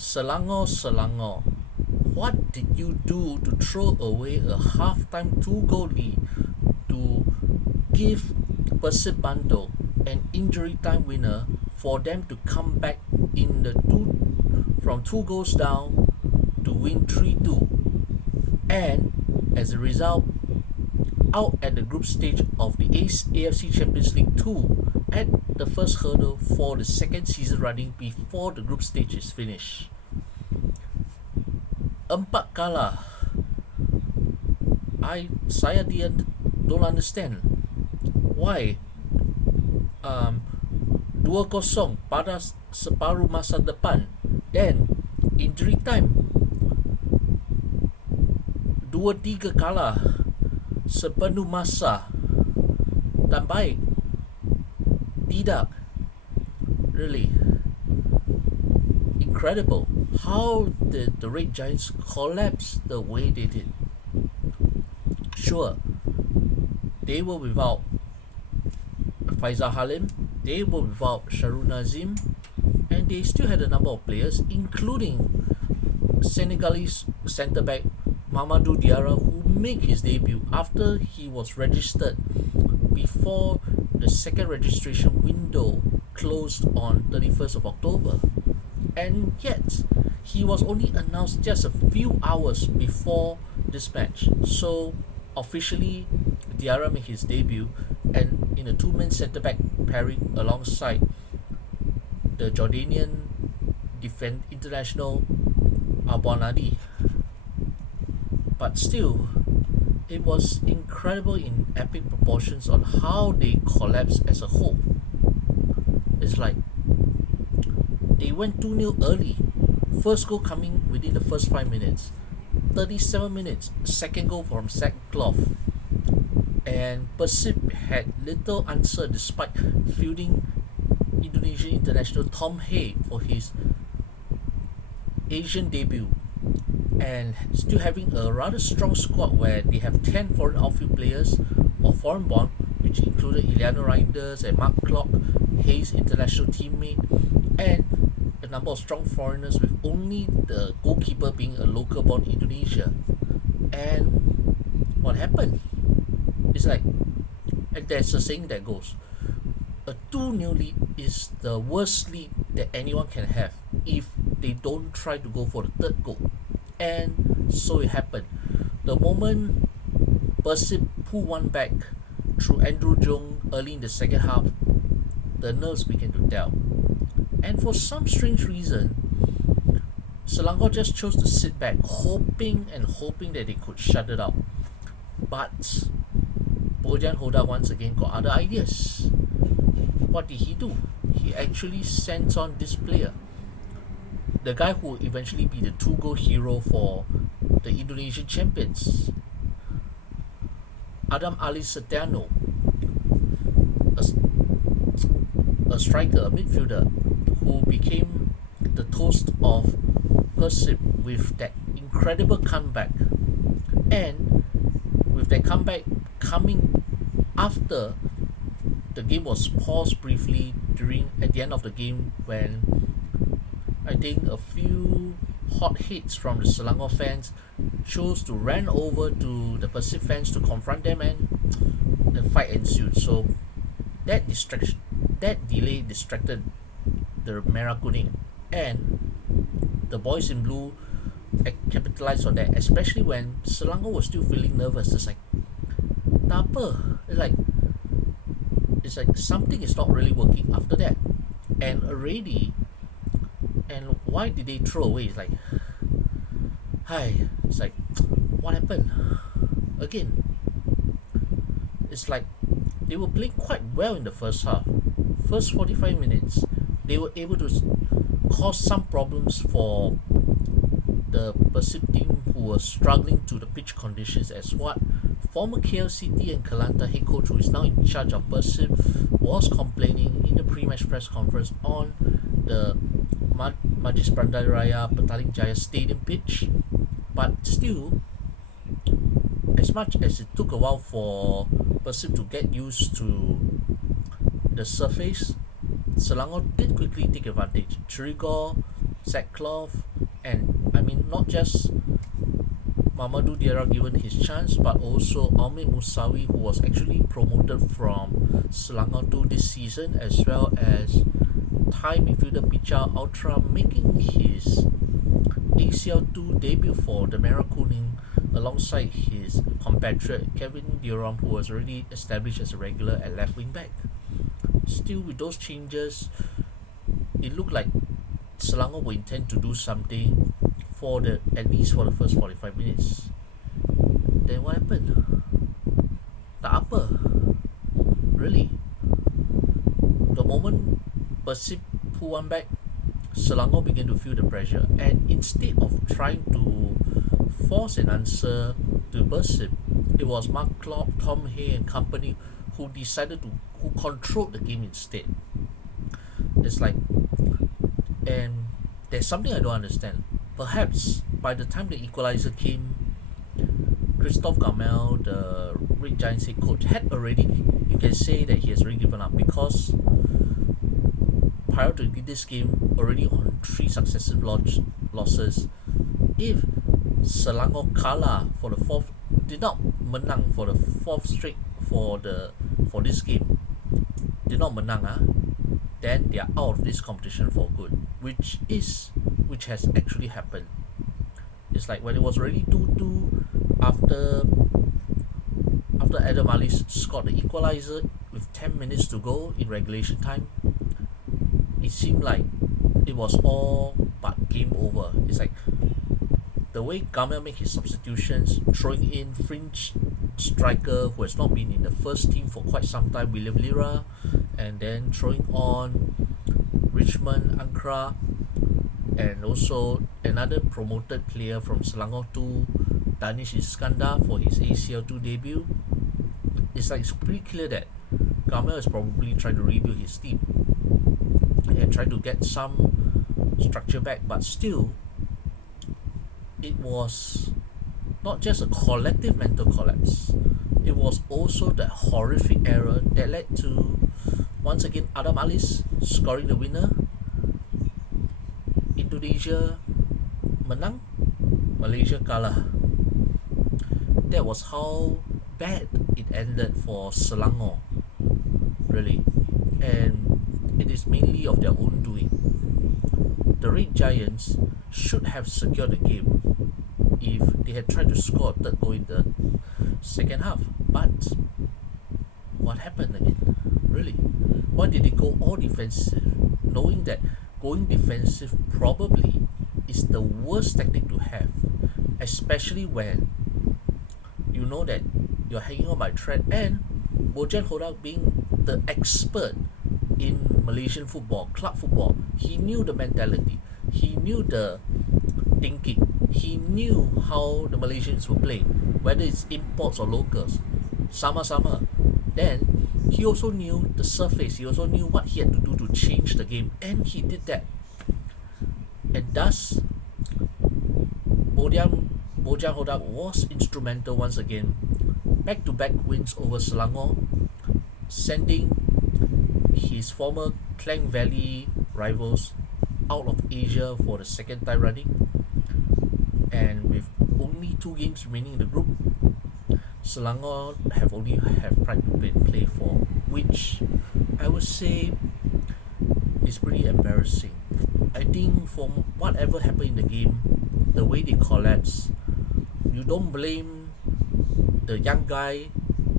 Selangor, Selangor, what did you do to throw away a half-time two-goal lead to give Persib Bandung an injury time winner for them to come back in the from two goals down to win 3-2, and as a result, out at the group stage of the AFC Champions League 2 at the first hurdle for the second season running before the group stage is finished. Empat kalah. Saya don't understand why 2-0 pada separuh masa depan, then injury time 2-3 kalah sepenuh masa, dan baik tidak. Really incredible how did the Red Giants collapse the way they did. Sure, they were without Faisal Halim, they were without Sharul Nazim, and they still had a number of players, including Senegalese centre-back Mamadou Diarra, who made his debut after he was registered before the second registration window closed on 31st of October. And yet, he was only announced just a few hours before this match. So, officially, Diarra made his debut, and in a two-man centre-back pairing alongside the Jordanian international Abouanadi. But still, it was incredible in epic proportions on how they collapsed as a whole. It's like they went 2-0 early, first goal coming within the first 5 minutes, 37 minutes, second goal from Zach Clough, and Persib had little answer despite fielding Indonesian international Tom Hay for his Asian debut, and still having a rather strong squad where they have 10 foreign outfield players or foreign born, which included Iliano Reinders and Mark Klopp, Hayes' international teammate, and a number of strong foreigners, with only the goalkeeper being a local born Indonesia. And what happened? It's like, and there's a saying that goes, a 2-0 lead is the worst lead that anyone can have if they don't try to go for the third goal. And so it happened. The moment Persib pulled one back through Andrew Jong early in the second half, the nerves began to tell. And for some strange reason, Selangor just chose to sit back, hoping that they could shut it out. But Bojan Hoda once again got other ideas. What did he do? He actually sent on this player, the guy who will eventually be the two-goal hero for the Indonesian champions, Adam Ali Setiano, a striker, a midfielder, who became the toast of Persib with that incredible comeback. And with that comeback coming after the game was paused briefly at the end of the game, when I think a few hot hits from the Selangor fans chose to run over to the Persib fans to confront them, and the fight ensued. So that delay distracted the Merah Kuning, and the boys in blue capitalized on that, especially when Selangor was still feeling nervous. It's like, tak apa. It's like something is not really working after that. And why did they throw away? It's like, it's like, what happened? Again, it's like they were playing quite well in the first half. First 45 minutes, they were able to cause some problems for the Persib team, who were struggling to the pitch conditions, as what former KLCT and Kelantan head coach, who is now in charge of Persib, was complaining in the pre-match press conference on the Majlis Bandaraya Petaling Jaya Stadium pitch. But still, as much as it took a while for Persib to get used to the surface, Selangor did quickly take advantage. Chirigor, Zach Clough, And I mean, not just Mamadou Diarra given his chance, but also Ahmed Musawi, who was actually promoted from Selangor 2 this season, as well as Thai midfielder Picha Ultra making his ACL2 debut for the Merah Kuning alongside his compatriot Kevin Duram, who was already established as a regular at left wing back. Still, with those changes, it looked like Selangor will intend to do something for the at least for the first 45 minutes. Then what happened? Tak apa. Really. The moment Persib pulled one back, Selangor began to feel the pressure, and instead of trying to force an answer to Persib, it was Mark Klopp, Tom Hay and company who controlled the game instead. It's like, and there's something I don't understand. Perhaps by the time the equalizer came, Christophe Gamel, the Red Giants head coach, had already, you can say that he has already given up, because prior to this game, already on 3 successive losses. If Selangor kalah for the fourth, did not menang for the fourth straight for this game, did not menang, then they are out of this competition for good, which has actually happened. It's like when it was already 2-2 after Adam Ali scored the equalizer with 10 minutes to go in regulation time. It seemed like it was all but game over. It's like the way Gamel made his substitutions, throwing in fringe striker who has not been in the first team for quite some time, William Lira, and then throwing on Richmond Ankara, and also another promoted player from Selangor 2, Danish Iskandar, for his ACL2 debut. It's like it's pretty clear that Gamel is probably trying to rebuild his team and try to get some structure back, but still, it was not just a collective mental collapse. It was also the horrific error that led to, once again, Adam Alis scoring the winner. Indonesia menang, Malaysia kalah. That was how bad it ended for Selangor, really. And it is mainly of their own doing. The Red Giants should have secured the game if they had tried to score a third goal in the second half. But what happened again? Really? Why did they go all defensive, knowing that going defensive probably is the worst tactic to have, especially when you know that you're hanging on by thread, and Bojan Hodak being the expert in Malaysian football, club football, he knew the mentality, he knew the thinking, he knew how the Malaysians will play, whether it's imports or locals, sama-sama. Then he also knew the surface, he also knew what he had to do to change the game, and he did that. And thus, Bojan Hodak was instrumental once again. Back-to-back wins over Selangor, sending his former Klang Valley rivals out of Asia for the second time running. And with only 2 games remaining in the group, Selangor only have pride to play for, which I would say is pretty embarrassing. I think from whatever happened in the game, the way they collapsed, you don't blame the young guy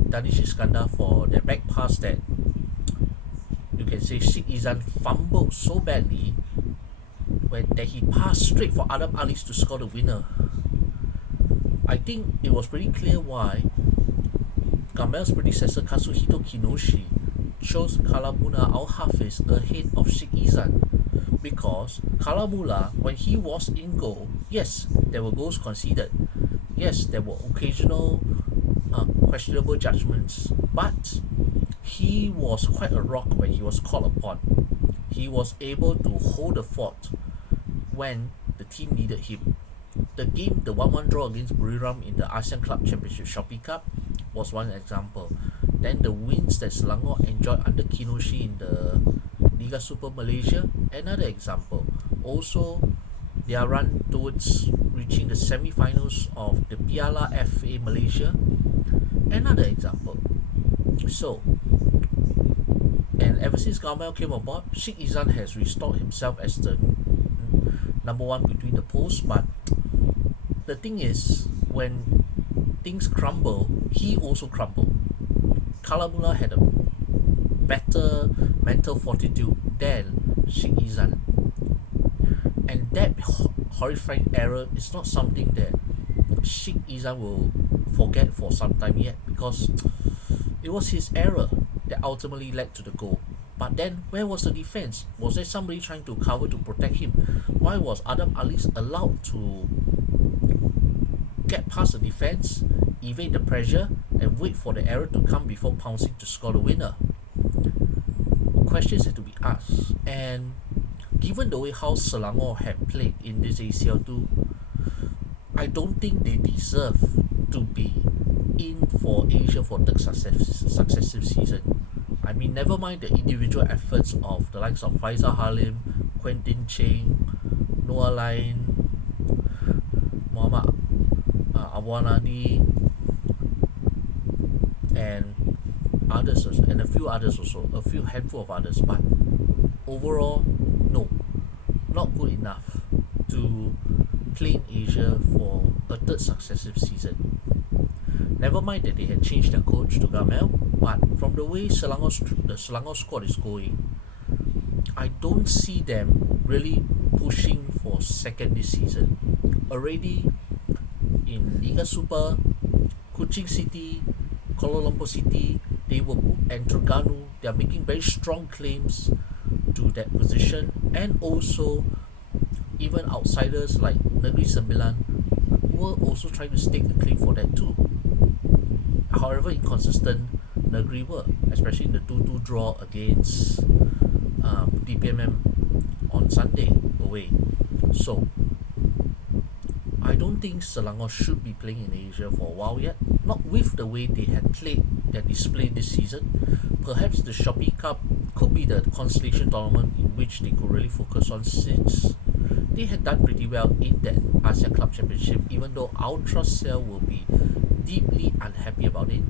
Danish Iskandar for that back pass that you can say Sheikh Izan fumbled so badly that he passed straight for Adam Alis to score the winner. I think it was pretty clear why Gamel's predecessor Katsuhito Kinoshi chose Kalamuna Al-Hafiz ahead of Sheikh Izan, because Kalamula, when he was in goal, yes, there were goals conceded, yes, there were occasional questionable judgments, but he was quite a rock when he was called upon. He was able to hold the fort when the team needed him. The 1-1 draw against Buriram in the ASEAN Club Championship Shopee Cup was one example. Then the wins that Selangor enjoyed under Kinoshi in the Liga Super Malaysia, another example. Also, their run towards reaching the semi-finals of the Piala FA Malaysia. Another example. So, and ever since Gamal came aboard, Sheikh Izan has restored himself as the number one between the posts. But the thing is, when things crumble, he also crumbled. Kalamula had a better mental fortitude than Sheikh Izan. And that horrifying error is not something that Sheikh Izan will forget for some time yet, because it was his error that ultimately led to the goal. But then, where was the defense? Was there somebody trying to cover to protect him? Why was Adam Alis allowed to get past the defense, evade the pressure, and wait for the error to come before pouncing to score the winner? Questions have to be asked. And given the way how Selangor had played in this ACL2, I don't think they deserve to be in for Asia for third successive season. I mean, never mind the individual efforts of the likes of Faisal Halim, Quentin Cheng, Noah Lyon, Muhammad Awanadi, and others, and a few others also, a few handful of others. But overall, no, not good enough to play in Asia for a third successive season. Never mind that they had changed their coach to Gamel, but from the way the Selangor squad is going, I don't see them really pushing for second this season. Already in Liga Super, Kuching City, Kuala Lumpur City, and Terengganu, they are making very strong claims to that position, and also even outsiders like Negeri Sembilan were also trying to stake a claim for that too. However inconsistent Negeri were, especially in the 2-2 draw against DPMM on Sunday away. So I don't think Selangor should be playing in Asia for a while yet, not with the way they had played their display this season. Perhaps the Shopee Cup could be the consolation tournament in which they could really focus on, since they had done pretty well in that ASEAN Club Championship, even though Ultra Cell will be deeply unhappy about it.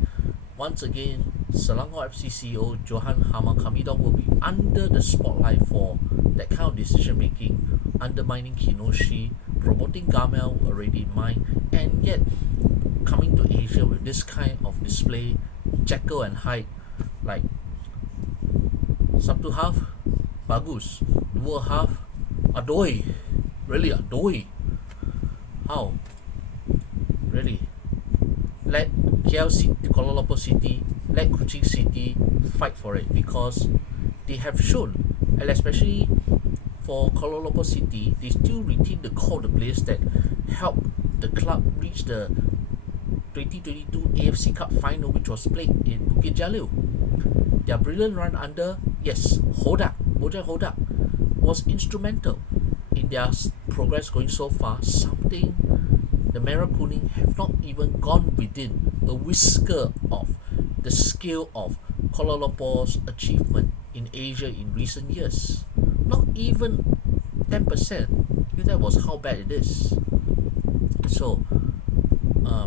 Once again, Selangor FC CEO Johan Hamakamidong will be under the spotlight for that kind of decision making, undermining Kinoshi, promoting Gamel already in mind, and yet coming to Asia with this kind of display, Jekyll and Hyde, like Sabtu half, bagus, dua half, adoi, really adoi. How? Really? Let Kuala Lumpur City, let Kuching City fight for it, because they have shown, and especially for Kuala Lumpur City, they still retain the core of the players that helped the club reach the 2022 AFC Cup final, which was played in Bukit Jalil. Their brilliant run under, yes, Bojang Hodak was instrumental in their progress going so far, something the Merah Kuning have not even gone within a whisker of the scale of Kuala Lumpur's achievement in Asia in recent years. Not even 10%. That was how bad it is. So,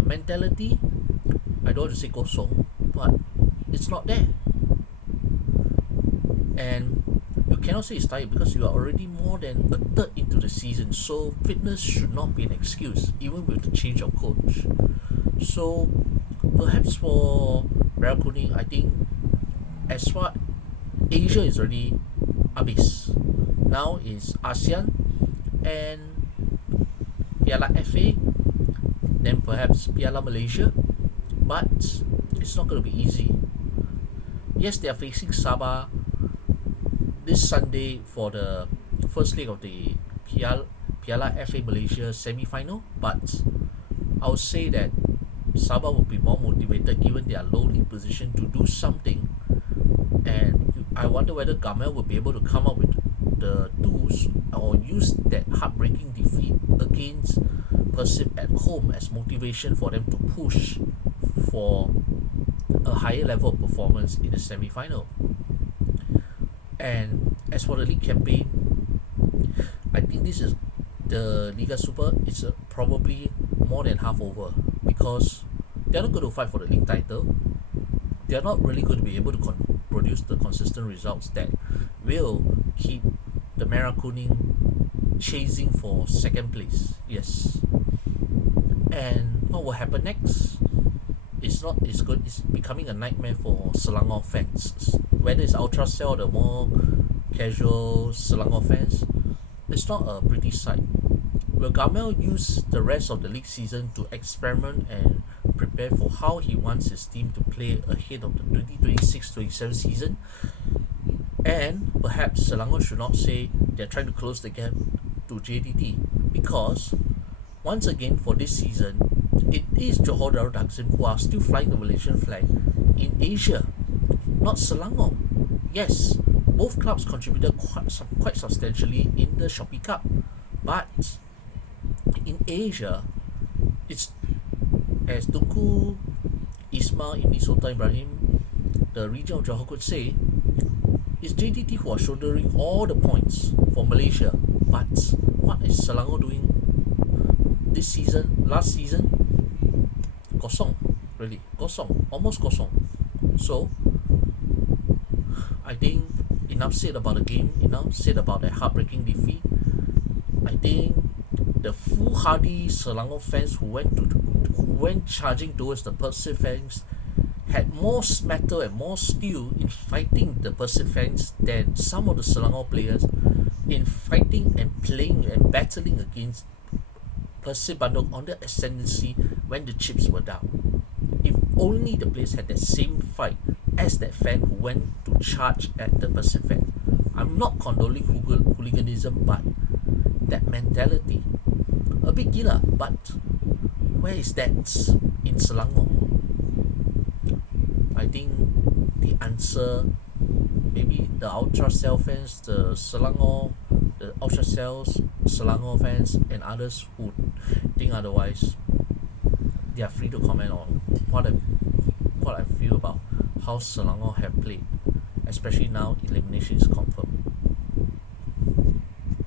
mentality, I don't want to say kosong, but it's not there. And you cannot say it's tired because you are already more than a third into the season, so fitness should not be an excuse, even with the change of coach. So perhaps for Merah Kuning, I think as far Asia is already habis. Now is ASEAN and Piala FA, then perhaps Piala Malaysia, but it's not going to be easy. Yes, they are facing Sabah this Sunday for the first leg of the Piala FA Malaysia semi-final, but I would say that Sabah will be more motivated given their low league position to do something, and I wonder whether Gamel will be able to come up with the tools or use that heartbreaking defeat against Persib at home as motivation for them to push for a higher level of performance in the semi-final. And as for the league campaign, I think this is the Liga Super is probably more than half over, because they're not going to fight for the league title. They're not really going to be able to produce the consistent results that will keep the Merah Kuning chasing for second place. Yes. And what will happen next? It's becoming a nightmare for Selangor fans. Whether it's Ultra Cell or the more casual Selangor fans, it's not a pretty sight. Will Gamel use the rest of the league season to experiment and prepare for how he wants his team to play ahead of the 2026-27 season? And perhaps Selangor should not say they're trying to close the gap to JDT, because once again for this season, it is Johor Darul Takzim who are still flying the Malaysian flag in Asia, not Selangor. Yes, both clubs contributed quite substantially in the Shopee Cup, but in Asia, it's, as Tunku Ismail Ibn Sultan Ibrahim, the region of Johor, could say, it's JDT who are shouldering all the points for Malaysia. But what is Selangor doing this season, last season? Kosong, really. Kosong, almost kosong. So, I think enough said about the game, enough said about that heartbreaking defeat. I think the foolhardy Selangor fans who went charging towards the Persib fans had more mettle and more steel in fighting the Persib fans than some of the Selangor players in fighting and playing and battling against Persib Bandung on the ascendancy when the chips were down. If only the players had that same fight as that fan who went to charge at the Persib fan. I'm not condoning hooliganism, but that mentality, a bit gila, but where is that in Selangor? I think the answer, maybe the Ultra Cell fans, the Ultra Cells, Selangor fans, and others who think otherwise, they are free to comment on what I feel about how Selangor have played, especially now elimination is confirmed.